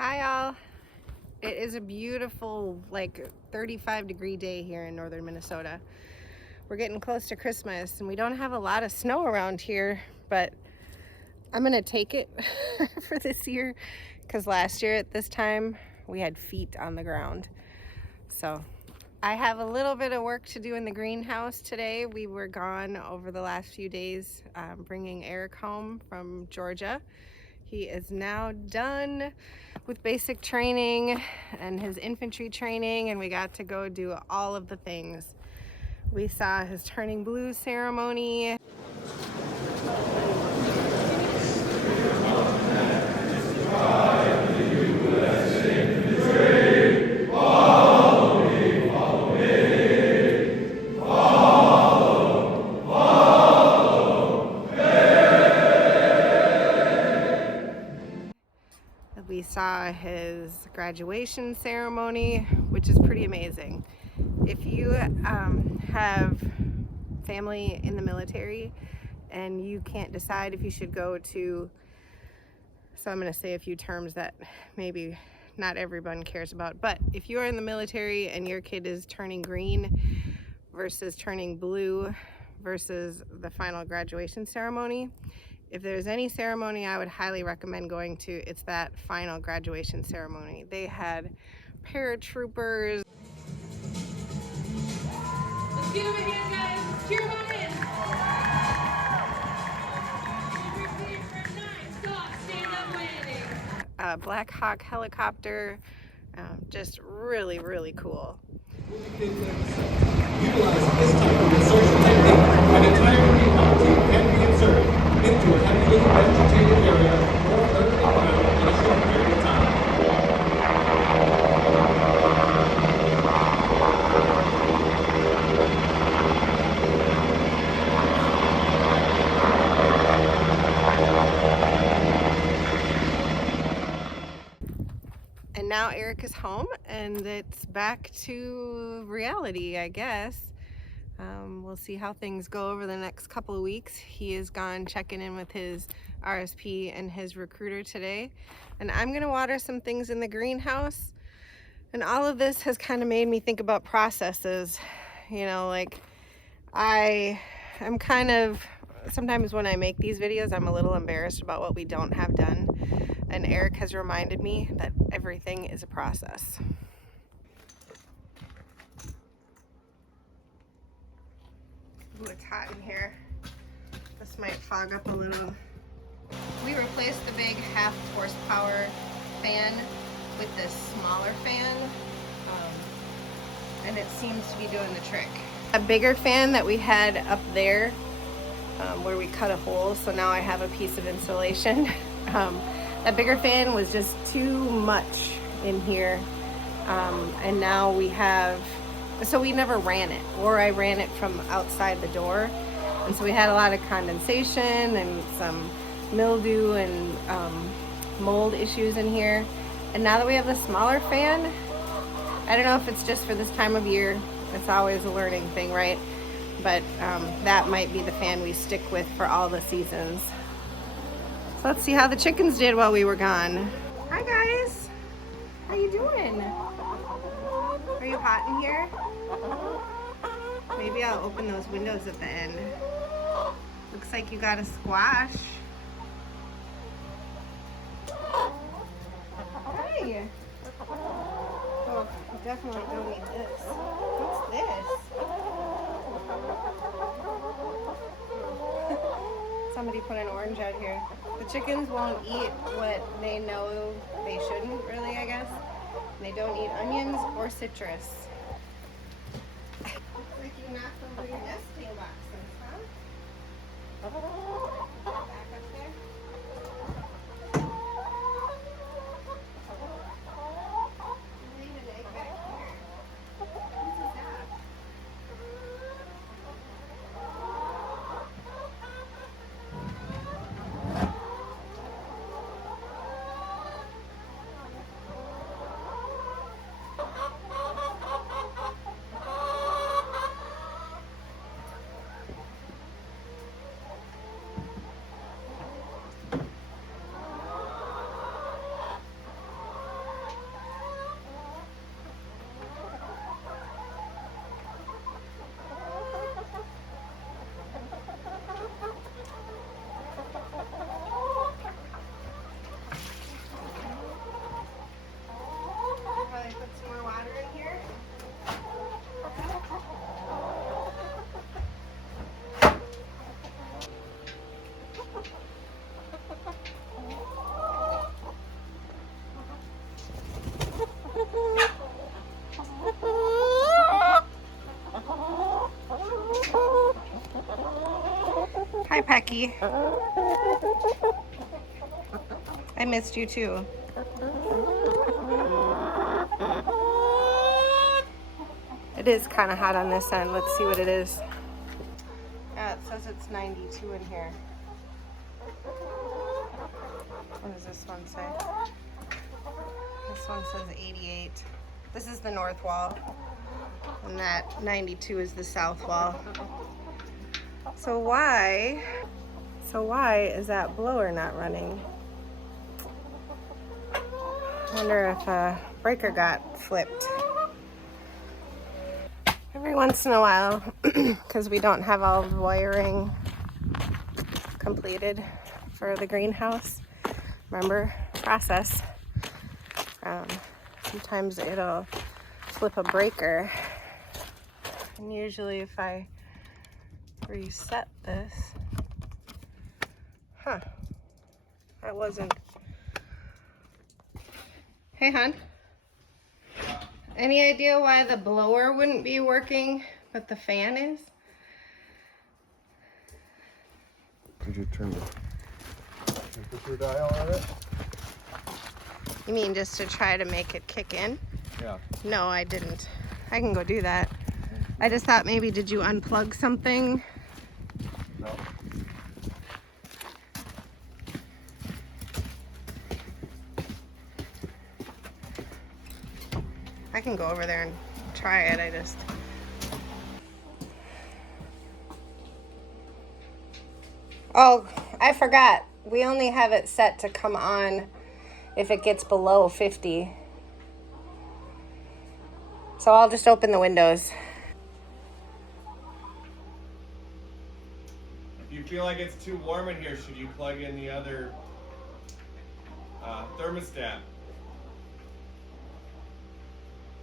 Hi all. It is a beautiful, like 35-degree day here in northern Minnesota. We're getting close to Christmas and we don't have a lot of snow around here, but I'm gonna take it for this year because last year at this time we had feet on the ground. So I have a little bit of work to do in the greenhouse today. We were gone over the last few days bringing Eric home from Georgia. He is now done with basic training and his infantry training, and we got to go do all of the things. We saw his turning blue ceremony. We saw his graduation ceremony, which is pretty amazing. If you have family in the military and you can't decide if you should go to, so I'm going to say a few terms that maybe not everyone cares about, but if you are in the military and your kid is turning green versus turning blue versus the final graduation ceremony, if there's any ceremony I would highly recommend going to, it's that final graduation ceremony. They had paratroopers. Let's give them a hand, guys. Cheer them on in. Stand up landing. Black Hawk helicopter, just really, really cool. Utilize this type of insertion technique, an entire recon team can be inserted into a heavily vegetated area or further ground in a short period of time. And now Eric is home and it's back to reality, I guess. We'll see how things go over the next couple of weeks. He is gone checking in with his RSP and his recruiter today. And I'm gonna water some things in the greenhouse. And all of this has kind of made me think about processes. You know, like I'm kind of, sometimes when I make these videos, I'm a little embarrassed about what we don't have done. And Eric has reminded me that everything is a process. Ooh, it's hot in here. This might fog up a little. We replaced the big 1/2 horsepower fan with this smaller fan, and it seems to be doing the trick. A bigger fan that we had up there where we cut a hole, so now I have a piece of insulation. That bigger fan was just too much in here, and now we have, so we never ran it, or I ran it from outside the door, and so we had a lot of condensation and some mildew and mold issues in here. And now that we have the smaller fan, I don't know if it's just for this time of year, it's always a learning thing, right? But that might be the fan we stick with for all the seasons. So let's see how the chickens did while we were gone. Hi guys, how you doing? Are you hot in here? Maybe I'll open those windows at the end. Looks like you got a squash. Hi. Oh, I definitely don't need this. What's this? Somebody put an orange out here. The chickens won't eat what they know they shouldn't, really, I guess. They don't eat onions or citrus. Looks like you knocked over your nesting boxes, huh? Back up there. Leave an egg back here. Whose is that? Pecky. I missed you too. It is kind of hot on this end. Let's see what it is. Yeah, it says it's 92 in here. What does this one say? This one says 88. This is the north wall. And that 92 is the south wall. So why is that blower not running? I wonder if a breaker got flipped. Every once in a while, because we don't have all the wiring completed for the greenhouse, remember, process. Sometimes it'll flip a breaker. And usually if I reset this, that wasn't. Hey, hon. Any idea why the blower wouldn't be working, but the fan is? Did you turn the temperature dial on it? You mean just to try to make it kick in? Yeah. No, I didn't. I can go do that. I just thought maybe, did you unplug something? No. I can go over there and try it. Oh, I forgot. We only have it set to come on if it gets below 50. So I'll just open the windows. If you feel like it's too warm in here, should you plug in the other thermostat?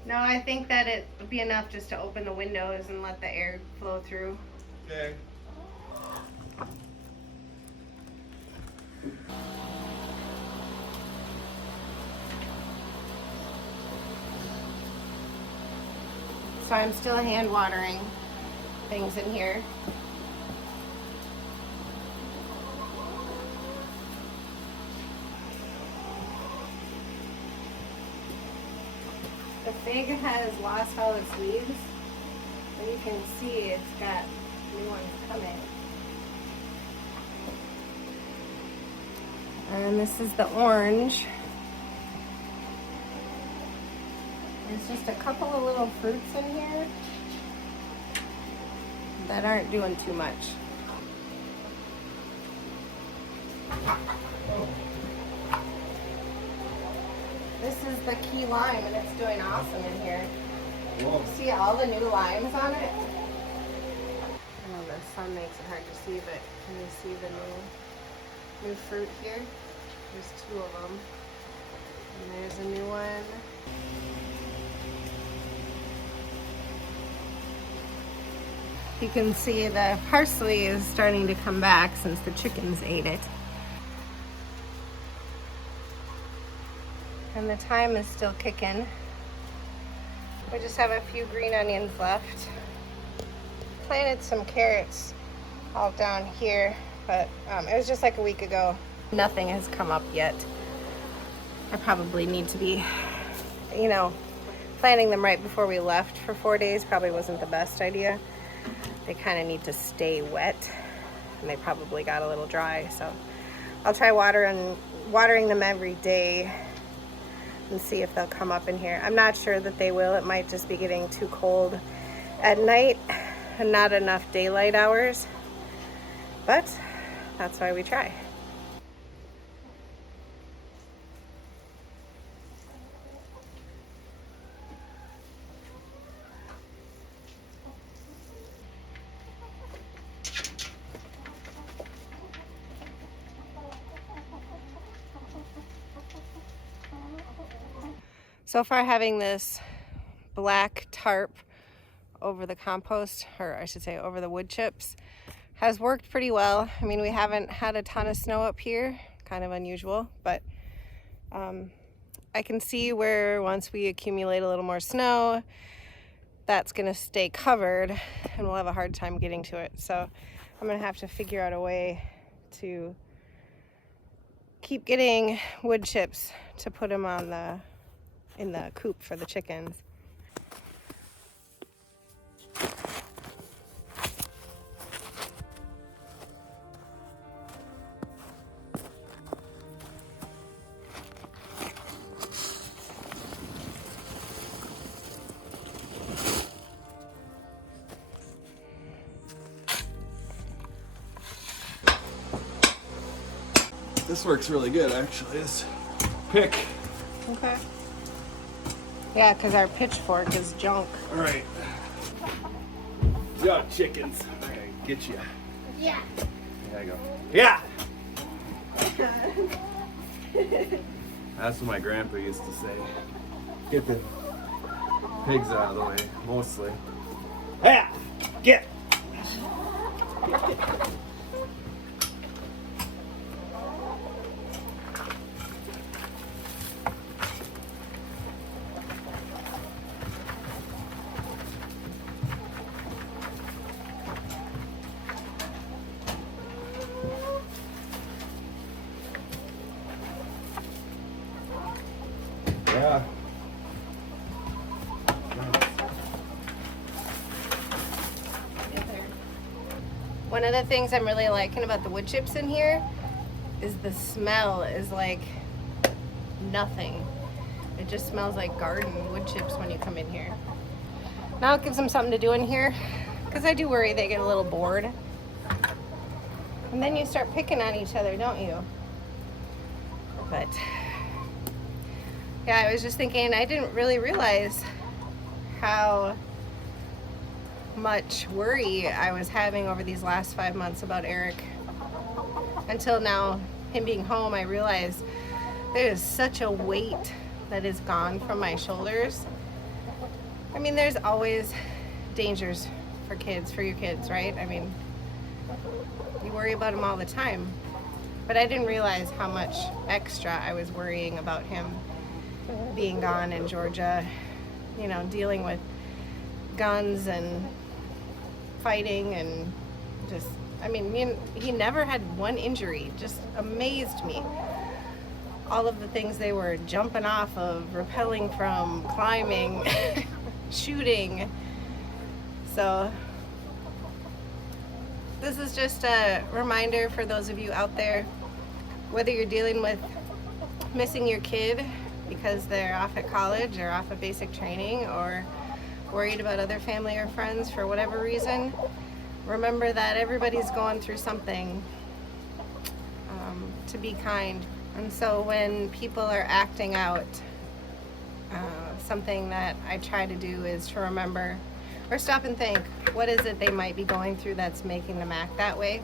No, I think that it would be enough just to open the windows and let the air flow through. Okay. So I'm still hand watering things in here. The fig has lost all its leaves, and you can see it's got new ones coming. And this is the orange. There's just a couple of little fruits in here that aren't doing too much. This is the key lime, and it's doing awesome in here. Whoa. See all the new limes on it? I know the sun makes it hard to see, but can you see the new fruit here? There's two of them. And there's a new one. You can see the parsley is starting to come back since the chickens ate it. And the thyme is still kicking. We just have a few green onions left. Planted some carrots all down here, but it was just like a week ago. Nothing has come up yet. I probably need to be, planting them right before we left for 4 days probably wasn't the best idea. They kind of need to stay wet, and they probably got a little dry, so I'll try watering them every day and see if they'll come up in here. I'm not sure that they will. It might just be getting too cold at night and not enough daylight hours, but that's why we try. So far, having this black tarp over the compost, or I should say over the wood chips, has worked pretty well. I mean, we haven't had a ton of snow up here, kind of unusual, but I can see where once we accumulate a little more snow, that's gonna stay covered and we'll have a hard time getting to it. So I'm gonna have to figure out a way to keep getting wood chips to put them on in the coop for the chickens. This works really good, actually. This pick. Okay. Yeah, because our pitchfork is junk. All right. Yeah, chickens. I gotta get you. Yeah. There you go. Yeah. That's what my grandpa used to say. Get the pigs out of the way, mostly. Yeah. Get. Yeah. One of the things I'm really liking about the wood chips in here is the smell is like nothing. It just smells like garden wood chips when you come in here. Now it gives them something to do in here, because I do worry they get a little bored. And then you start picking on each other, don't you? But yeah, I was just thinking, I didn't really realize how much worry I was having over these last 5 months about Eric. Until now, him being home, I realized there is such a weight that is gone from my shoulders. I mean, there's always dangers for kids, for your kids, right? I mean, you worry about them all the time. But I didn't realize how much extra I was worrying about him being gone in Georgia, you know, dealing with guns and fighting and just, I mean, he never had one injury. Just amazed me. All of the things they were jumping off of, rappelling from, climbing, shooting. So this is just a reminder for those of you out there, whether you're dealing with missing your kid because they're off at college or off at basic training, or worried about other family or friends for whatever reason, remember that everybody's going through something. To be kind. And so when people are acting out, something that I try to do is to remember or stop and think, what is it they might be going through that's making them act that way?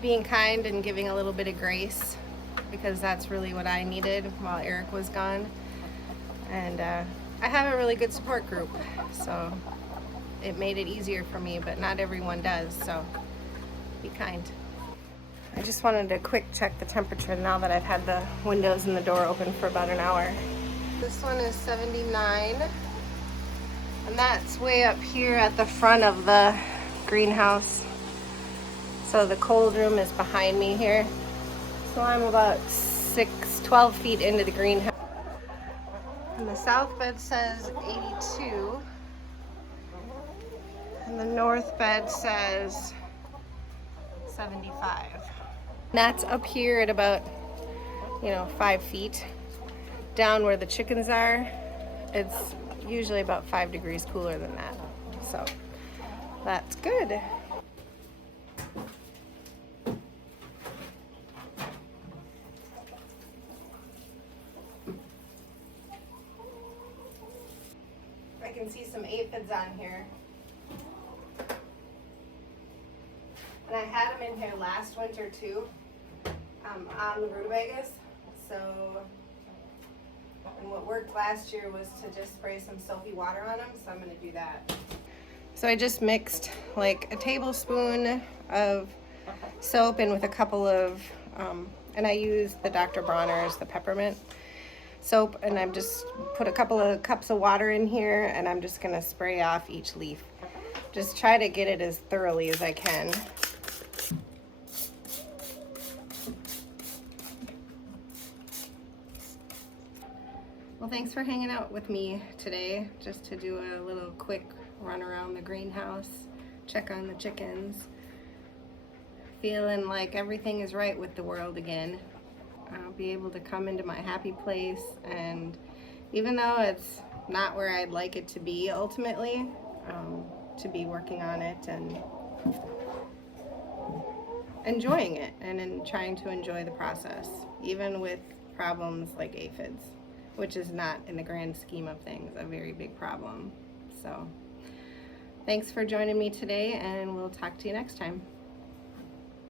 Being kind and giving a little bit of grace, because that's really what I needed while Eric was gone. And I have a really good support group, so it made it easier for me, but not everyone does, so be kind. I just wanted to quick check the temperature now that I've had the windows and the door open for about an hour. This one is 79, and that's way up here at the front of the greenhouse. So the cold room is behind me here. So I'm about 12 feet into the greenhouse. And the south bed says 82. And the north bed says 75. And that's up here at about, 5 feet. Down where the chickens are, it's usually about 5 degrees cooler than that. So that's good. I can see some aphids on here. And I had them in here last winter too, on the rutabagas. So, and what worked last year was to just spray some soapy water on them, so I'm gonna do that. So I just mixed like a tablespoon of soap in with a couple of, and I used the Dr. Bronner's, the peppermint soap, and I'm just put a couple of cups of water in here, and I'm just gonna spray off each leaf. just try to get it as thoroughly as I can. Well, thanks for hanging out with me today, just to do a little quick run around the greenhouse, check on the chickens. Feeling like everything is right with the world again. I'll be able to come into my happy place, and even though it's not where I'd like it to be ultimately, to be working on it and enjoying it and trying to enjoy the process, even with problems like aphids, which is not, in the grand scheme of things, a very big problem. So thanks for joining me today, and we'll talk to you next time.